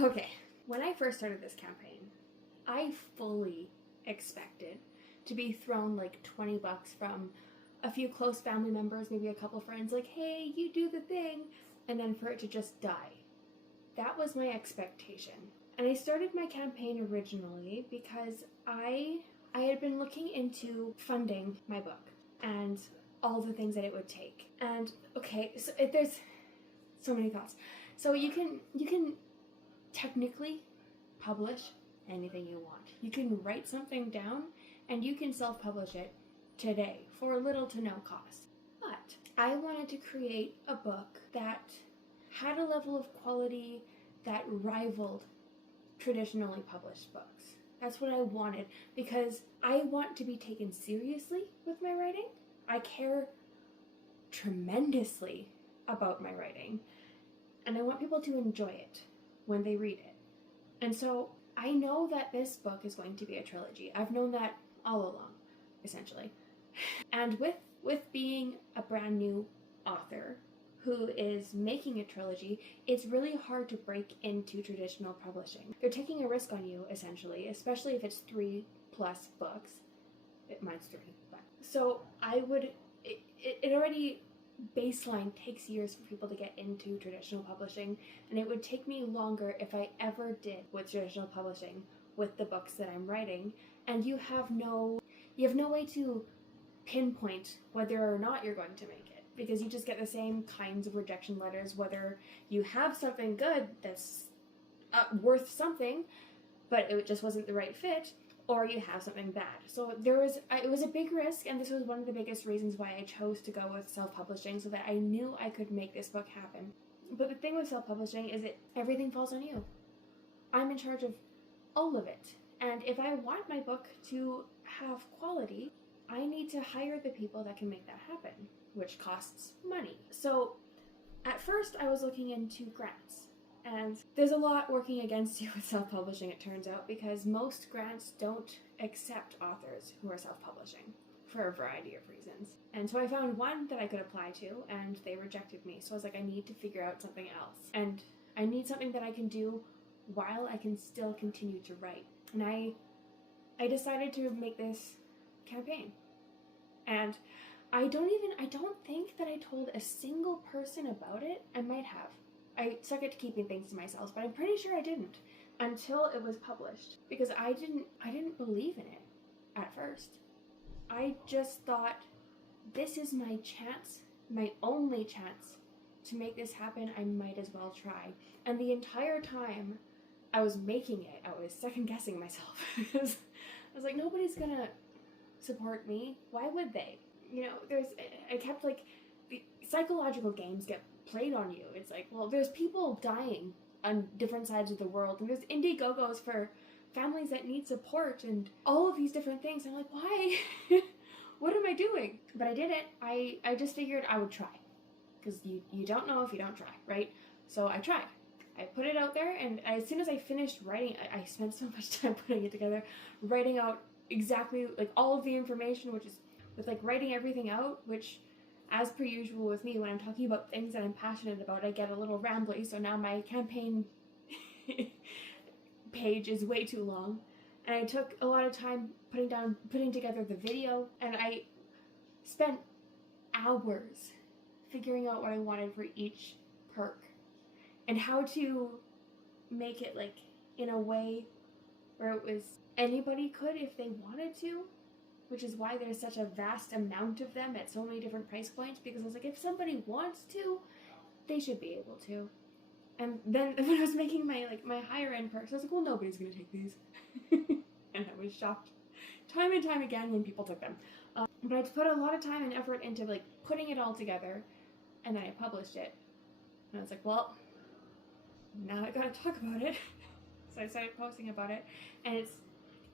Okay, when I first started this campaign, I fully expected to be thrown like 20 bucks from a few close family members, maybe a couple friends, like, hey, you do the thing, and then for it to just die. That was my expectation. And I started my campaign originally because I had been looking into funding my book and all the things that it would take. And okay, so there's so many thoughts. So you can technically publish anything you want. You can write something down and you can self-publish it today for little to no cost. But I wanted to create a book that had a level of quality that rivaled traditionally published books. That's what I wanted because I want to be taken seriously with my writing. I care tremendously about my writing and I want people to enjoy it when they read it. And so I know that this book is going to be a trilogy. I've known that all along, essentially. And with being a brand new author who is making a trilogy, it's really hard to break into traditional publishing. They're taking a risk on you, essentially, especially if it's 3+ books. Mine's 3, but so it already baseline takes years for people to get into traditional publishing, and it would take me longer if I ever did with traditional publishing with the books that I'm writing. And you have no way to pinpoint whether or not you're going to make it, because you just get the same kinds of rejection letters, whether you have something good that's worth something, but it just wasn't the right fit, or you have something bad. So it was a big risk, and this was one of the biggest reasons why I chose to go with self-publishing, so that I knew I could make this book happen. But the thing with self-publishing is that everything falls on you. I'm in charge of all of it. And if I want my book to have quality, I need to hire the people that can make that happen, which costs money. So at first I was looking into grants. And there's a lot working against you with self-publishing, it turns out, because most grants don't accept authors who are self-publishing for a variety of reasons. And so I found one that I could apply to, and they rejected me. So I was like, I need to figure out something else. And I need something that I can do while I can still continue to write. And I decided to make this campaign. And I don't think that I told a single person about it. I might have. I suck at keeping things to myself, but I'm pretty sure I didn't until it was published, because I didn't believe in it at first. I just thought, this is my chance, my only chance to make this happen. I might as well try. And the entire time I was making it, I was second guessing myself. I was like, nobody's gonna support me. Why would they? You know, I kept like, the psychological games get played on you. It's like, well, there's people dying on different sides of the world, and there's Indiegogos for families that need support, and all of these different things. I'm like, why? What am I doing? But I did it. I just figured I would try, because you don't know if you don't try, right? So I tried. I put it out there, and as soon as I finished writing, I spent so much time putting it together, writing out exactly like all of the information, which is with like writing everything out, which, as per usual with me, when I'm talking about things that I'm passionate about, I get a little rambly, so now my campaign page is way too long. And I took a lot of time putting together the video, and I spent hours figuring out what I wanted for each perk and how to make it like in a way where it was anybody could if they wanted to, which is why there's such a vast amount of them at so many different price points, because I was like, if somebody wants to, they should be able to. And then when I was making my higher end perks, I was like, well, nobody's gonna take these. And I was shocked time and time again when people took them. But I put a lot of time and effort into like putting it all together, and then I published it. And I was like, well, now I gotta talk about it. So I started posting about it, and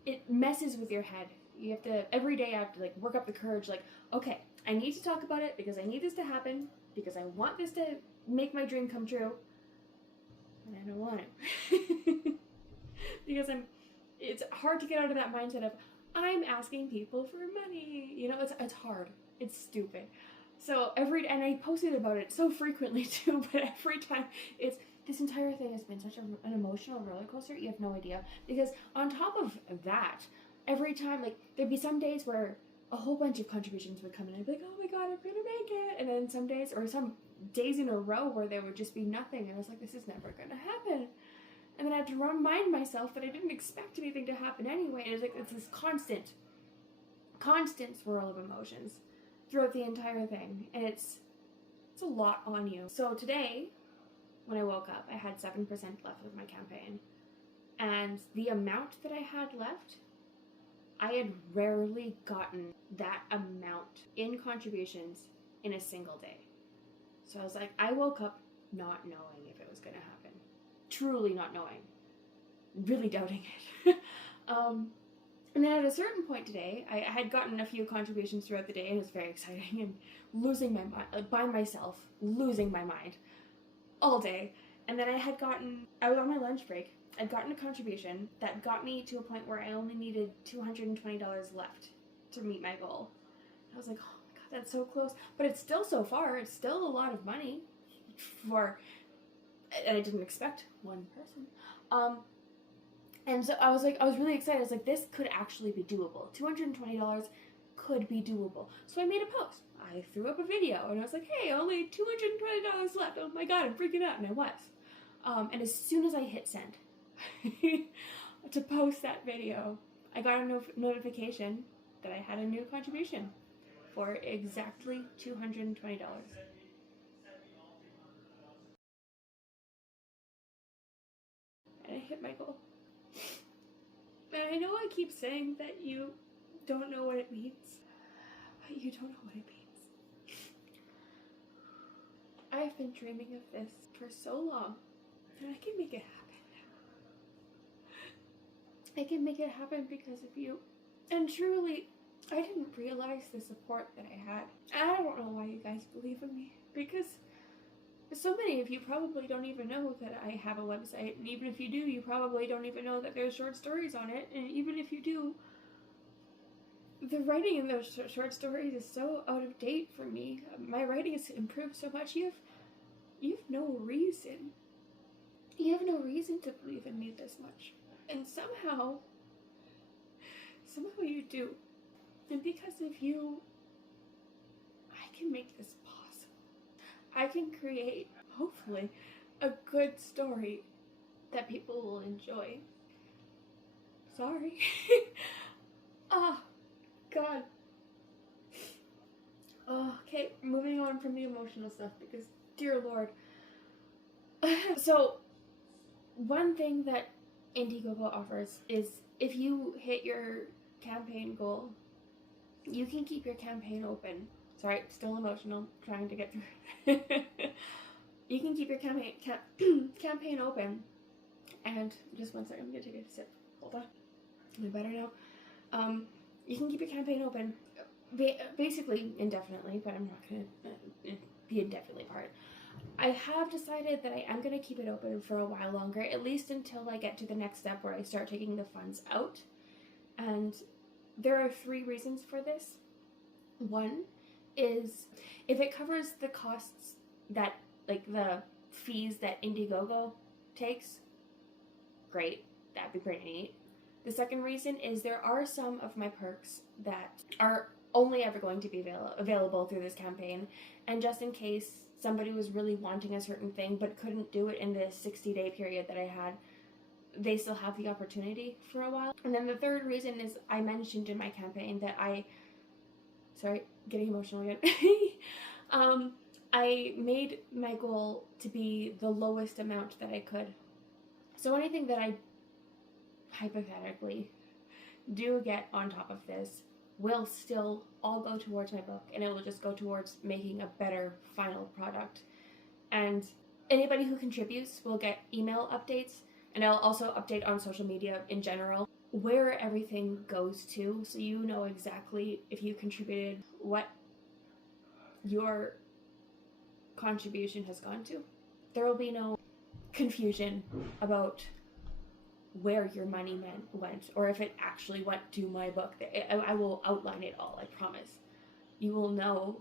it messes with your head. You have to, every day I have to like work up the courage, like, okay, I need to talk about it because I need this to happen, because I want this to make my dream come true, and I don't want it. Because it's hard to get out of that mindset of, I'm asking people for money. You know, it's hard. It's stupid. So and I posted about it so frequently too, but every time it's, this entire thing has been such an emotional roller coaster. You have no idea. Because on top of that, every time, like, there'd be some days where a whole bunch of contributions would come in. I'd be like, oh my god, I'm gonna make it. And then some days, or some days in a row where there would just be nothing. And I was like, this is never gonna happen. And then I had to remind myself that I didn't expect anything to happen anyway. And it's this constant swirl of emotions throughout the entire thing. And it's a lot on you. So today, when I woke up, I had 7% left of my campaign. And the amount that I had left, I had rarely gotten that amount in contributions in a single day. So I was like, I woke up not knowing if it was going to happen. Truly not knowing. Really doubting it. And then at a certain point today, I had gotten a few contributions throughout the day, and it was very exciting, and losing my mind, by myself, losing my mind all day. And then I was on my lunch break, I'd gotten a contribution that got me to a point where I only needed $220 left to meet my goal. I was like, oh my god, that's so close. But it's still so far, it's still a lot of money and I didn't expect one person. And so I was really excited. I was like, this could actually be doable. $220 could be doable. So I made a post. I threw up a video and I was like, hey, only $220 left. Oh my god, I'm freaking out. And I was. And as soon as I hit send to post that video, I got a notification that I had a new contribution for exactly $220. And I hit my goal. And I know I keep saying that you don't know what it means, but you don't know what it means. I've been dreaming of this for so long, and I can make it happen now. I can make it happen because of you. And truly, I didn't realize the support that I had. And I don't know why you guys believe in me, because so many of you probably don't even know that I have a website, and even if you do, you probably don't even know that there's short stories on it, and even if you do, the writing in those short stories is so out of date for me. My writing has improved so much. You have no reason. You have no reason to believe in me this much. And somehow you do. And because of you, I can make this possible. I can create, hopefully, a good story that people will enjoy. Sorry. Oh, God. Oh, okay, moving on from the emotional stuff, because, dear Lord. So, one thing that Indiegogo offers is if you hit your campaign goal, you can keep your campaign open. Sorry, still emotional, trying to get through it. You can keep your campaign open, and just one second, I'm gonna take a sip. Hold on. Am I better now? You can keep your campaign open, basically indefinitely, but I'm not gonna the indefinitely part. I have decided that I am gonna keep it open for a while longer, at least until I get to the next step where I start taking the funds out. And there are 3 reasons for this. One is if it covers the costs that, like, the fees that Indiegogo takes, great, that'd be pretty neat. The second reason is there are some of my perks that are only ever going to be available through this campaign, and just in case somebody was really wanting a certain thing but couldn't do it in the 60-day period that I had, they still have the opportunity for a while. And then the third reason is I mentioned in my campaign that sorry, getting emotional again. I made my goal to be the lowest amount that I could. So anything that I hypothetically do get on top of this will still all go towards my book, and it will just go towards making a better final product. And anybody who contributes will get email updates, and I'll also update on social media in general where everything goes to, so you know exactly if you contributed, what your contribution has gone to. There will be no confusion about where your money went, or if it actually went to my book. I will outline it all, I promise. You will know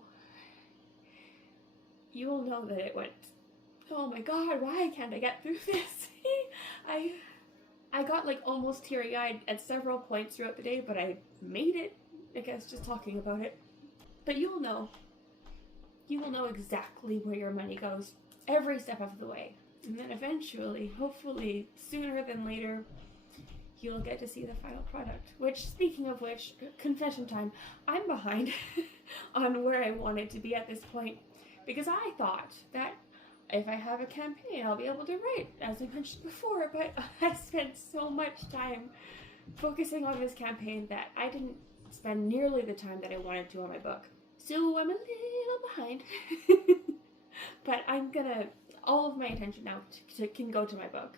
that it went oh my god, why can't I get through this? I got like almost teary-eyed at several points throughout the day, but I made it, I guess, just talking about it. But you will know exactly where your money goes every step of the way. And then eventually, hopefully sooner than later, you'll get to see the final product. Which, speaking of which, confession time, I'm behind on where I wanted to be at this point, because I thought that if I have a campaign, I'll be able to write, as I mentioned before, but I spent so much time focusing on this campaign that I didn't spend nearly the time that I wanted to on my book. So I'm a little behind. But I'm gonna, all of my attention now can go to my book.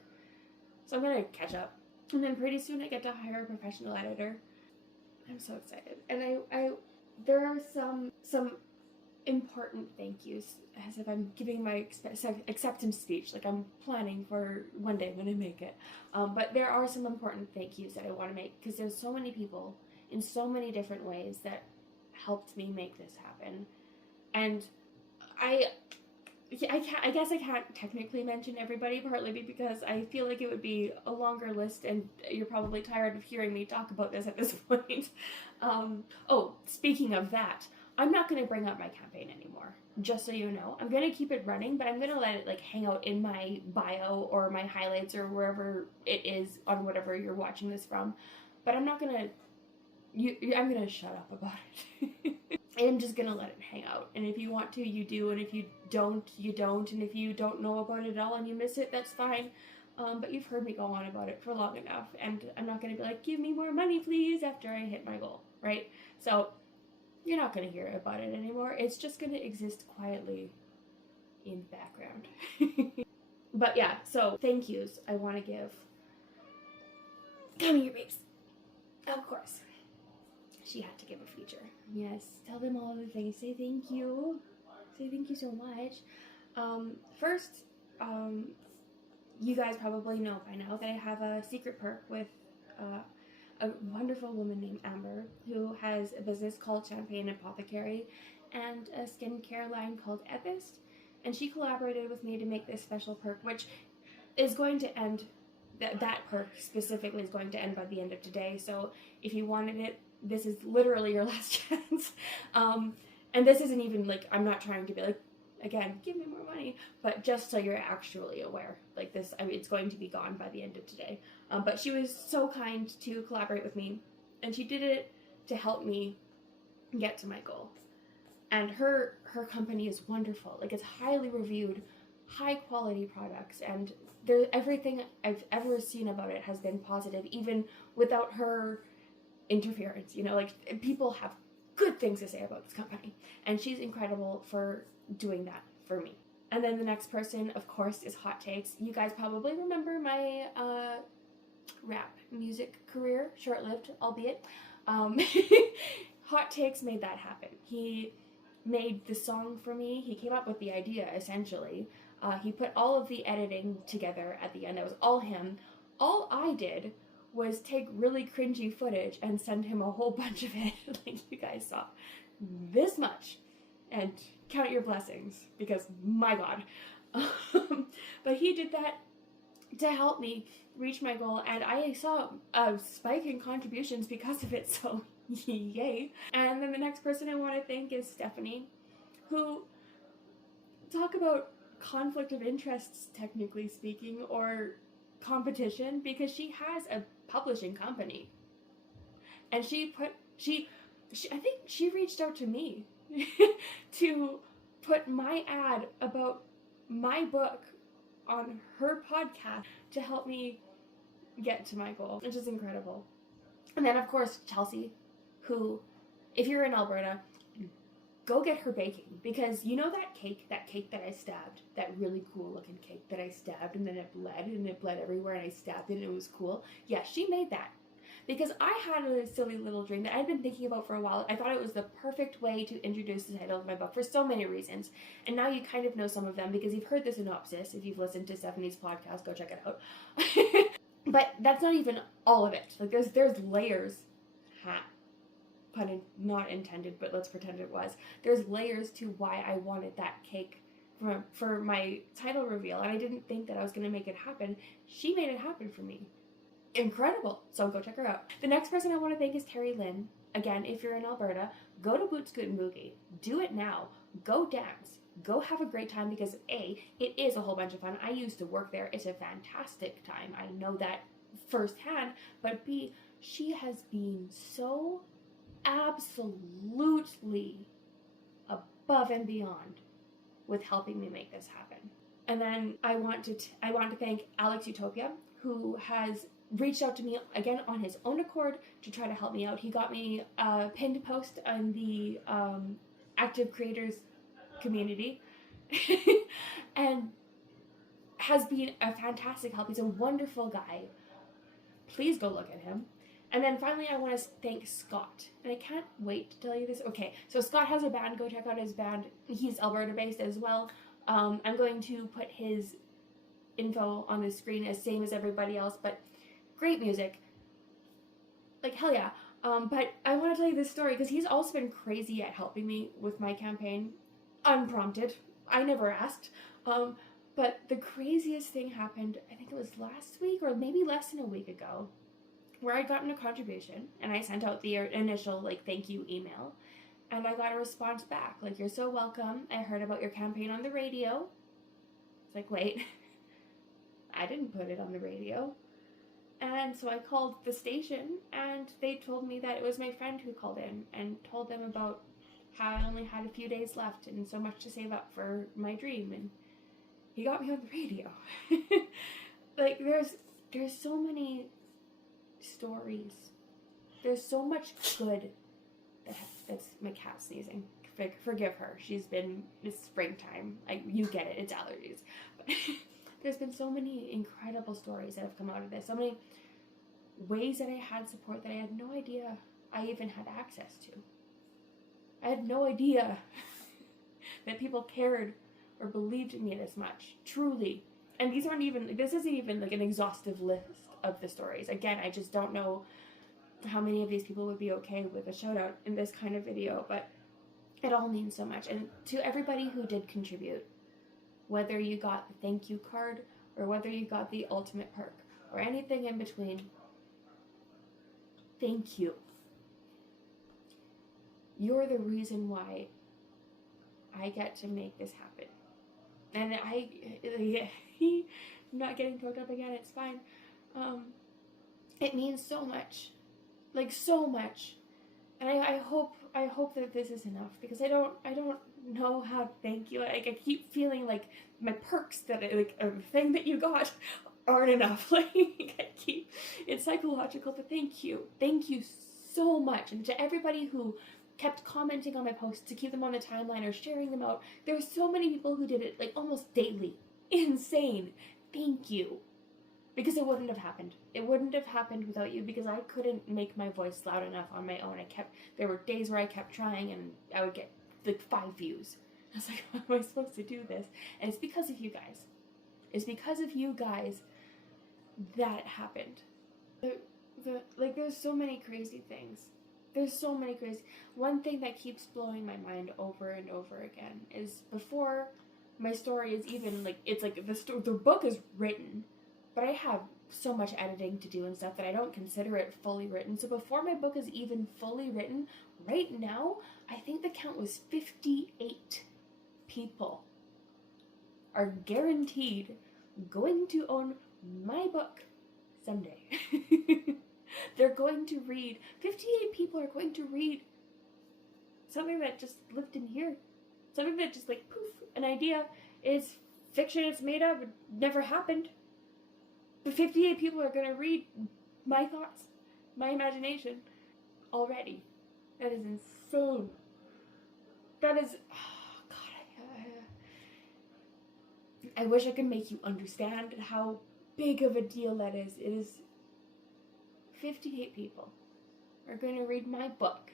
So I'm gonna catch up. And then pretty soon I get to hire a professional editor. I'm so excited. And there are some important thank yous, as if I'm giving my acceptance speech, like I'm planning for one day when I make it. But there are some important thank yous that I want to make, because there's so many people in so many different ways that helped me make this happen. And I guess I can't technically mention everybody, partly because I feel like it would be a longer list, and you're probably tired of hearing me talk about this at this point. Oh, speaking of that, I'm not going to bring up my campaign anymore, just so you know. I'm going to keep it running, but I'm going to let it like hang out in my bio or my highlights or wherever it is on whatever you're watching this from. But I'm not going to, I'm going to shut up about it. I'm just going to let it hang out. And if you want to, you do. And if you don't, you don't. And if you don't know about it at all and you miss it, that's fine. But you've heard me go on about it for long enough. And I'm not going to be like, give me more money, please, after I hit my goal, right? So you're not going to hear about it anymore. It's just going to exist quietly in the background. But yeah, so thank yous I want to give. Come here, babes. Of course. She had to give a feature. Yes, tell them all the things. Say thank you. Say thank you so much. First, you guys probably know by now that I have a secret perk with a wonderful woman named Amber, who has a business called Champagne Apothecary and a skincare line called Epist. And she collaborated with me to make this special perk, which is going to end, that perk specifically is going to end by the end of today. So if you wanted it, this is literally your last chance. And this isn't even like, I'm not trying to be like, again, give me more money, but just so you're actually aware, like this, I mean, it's going to be gone by the end of today. But she was so kind to collaborate with me, and she did it to help me get to my goal. And her company is wonderful. Like, it's highly reviewed, high quality products, and everything I've ever seen about it has been positive, even without her interference. You know, like, people have good things to say about this company, and she's incredible for doing that for me. And then the next person, of course, is Hot Takes. You guys probably remember my rap music career, short-lived, albeit. Hot Takes made that happen. He made the song for me. He came up with the idea, essentially. He put all of the editing together at the end. That was all him. All I did was take really cringy footage and send him a whole bunch of it, like you guys saw. This much. And count your blessings, because my God. But he did that to help me reach my goal, and I saw a spike in contributions because of it, so yay. And then the next person I want to thank is Stephanie, who, talk about conflict of interests, technically speaking, or competition, because she has a publishing company. And I think she reached out to me to put my ad about my book on her podcast to help me get to my goal, which is incredible. And then, of course, Chelsea, who, if you're in Alberta, go get her baking, because you know that cake that I stabbed, that really cool looking cake that I stabbed, and then it bled everywhere, and I stabbed it and it was cool? Yeah, she made that. Because I had a silly little dream that I'd been thinking about for a while. I thought it was the perfect way to introduce the title of my book for so many reasons. And now you kind of know some of them because you've heard the synopsis. If you've listened to Stephanie's podcast, go check it out. But that's not even all of it. Like, there's layers. Pun not intended, but let's pretend it was. There's layers to why I wanted that cake for my title reveal, and I didn't think that I was going to make it happen. She made it happen for me. Incredible. So go check her out. The next person I want to thank is Carrie Lynn. Again, if you're in Alberta, go to Boot Scoot and Boogie. Do it now. Go dance. Go have a great time, because A, it is a whole bunch of fun. I used to work there. It's a fantastic time. I know that firsthand. But B, she has been so absolutely above and beyond with helping me make this happen. And then I want to thank Alex Utopia, who has reached out to me again on his own accord to try to help me out. He got me a pinned post on the active creators community and has been a fantastic help. He's a wonderful guy. Please go look at him. And then finally, I want to thank Scott. And I can't wait to tell you this. Okay, so Scott has a band. Go check out his band. He's Alberta-based as well. I'm going to put his info on the screen as same as everybody else, but great music. Like, hell yeah. But I want to tell you this story because he's also been crazy at helping me with my campaign. Unprompted. I never asked. But the craziest thing happened, I think it was last week or maybe less than a week ago, where I'd gotten a contribution and I sent out the initial like thank you email, and I got a response back like, "You're so welcome. I heard about your campaign on the radio." It's like, wait, I didn't put it on the radio. And so I called the station and they told me that it was my friend who called in and told them about how I only had a few days left and so much to save up for my dream, and he got me on the radio. Like, there's so many stories. There's so much good that's my cat sneezing. Forgive her. It's springtime. You get it. It's allergies. But there's been so many incredible stories that have come out of this. So many ways that I had support that I had no idea I even had access to. I had no idea that people cared or believed in me this much. Truly. And this isn't even like an exhaustive list of the stories. Again, I just don't know how many of these people would be okay with a shout out in this kind of video, but it all means so much. And to everybody who did contribute, whether you got the thank you card or whether you got the ultimate perk or anything in between, thank you. You're the reason why I get to make this happen. And I'm not getting choked up again, it's fine. It means so much. Like, so much. And I hope that this is enough, because I don't know how to thank you. Like, I keep feeling like my perks that a thing that you got aren't enough. Like, it's psychological, but thank you so much. And to everybody who kept commenting on my posts to keep them on the timeline or sharing them out, there were so many people who did it like almost daily. Insane. Thank you. Because it wouldn't have happened. It wouldn't have happened without you, because I couldn't make my voice loud enough on my own. There were days where I kept trying and I would get like 5 views. I was like, how am I supposed to do this? And it's because of you guys. It's because of you guys that it happened. There's so many crazy things. There's so many crazy... One thing that keeps blowing my mind over and over again is before my story is even, like, it's like the book is written, but I have so much editing to do and stuff that I don't consider it fully written. So before my book is even fully written, right now, I think the count was 58 people are guaranteed going to own my book someday. They're going to read, 58 people are going to read something that just lived in here. Something that just like, poof, an idea is fiction, it's made up, it never happened. But 58 people are going to read my thoughts, my imagination, already. That is insane. That is, oh God, I wish I could make you understand how big of a deal that is. It is 58 people are going to read my book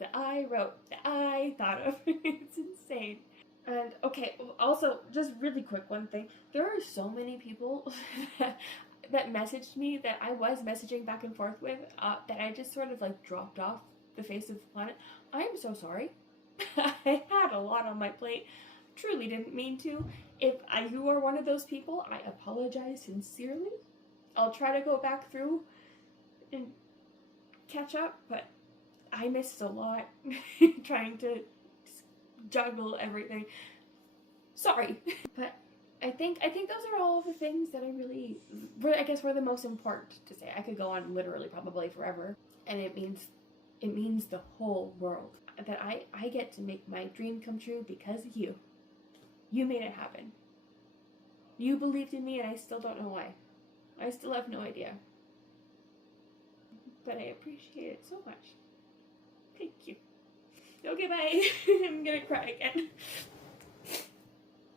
that I wrote, that I thought of. It's insane. And, okay, also, just really quick, one thing. There are so many people that messaged me that I was messaging back and forth with that I just sort of, like, dropped off the face of the planet. I am so sorry. I had a lot on my plate. truly didn't mean to. If you are one of those people, I apologize sincerely. I'll try to go back through and catch up, but I missed a lot trying to juggle everything. Sorry. But I think those are all the things that I guess were the most important to say. I could go on literally probably forever, and it means the whole world that I get to make my dream come true because of you. You made it happen. You believed in me, and I still don't know why. I still have no idea. But I appreciate it so much. Thank you. Okay, bye. I'm gonna cry again.